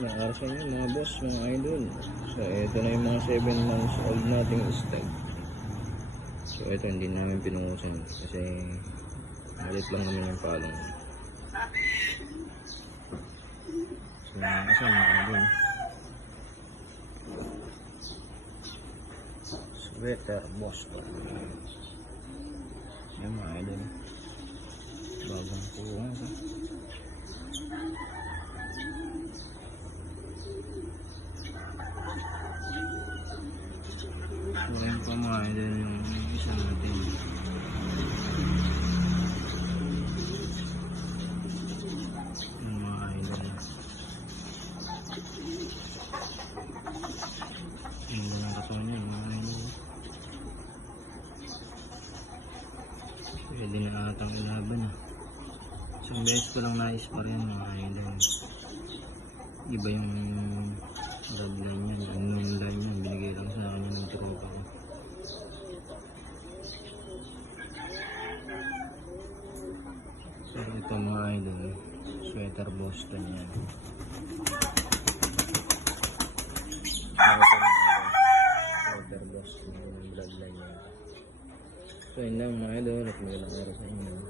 ng araw sa inyo mga boss, mga idol. So ito na yung mga 7 months old nating stag. So ito hindi namin pinuhusan kasi malit lang naman yung palong. So asa mga idol, Sweater Boston. Yan mga idol, bagong puwang ito. So yan po mga idol yung isa natin. Yung mga idol, yung mga katawan niya mga idol. Pwede na atang ilaban ah. Isang beses ko lang na-spar yan mga idol. Iba yung red line yan, yung noon line yan, binigay lang sa akin ng tropa ko. So ito mga idol, Sweater Boston yan. So ito mga idol, Sweater Boston yung bloodline yan. So yun lang mga idol, at magandang araw sa inyo.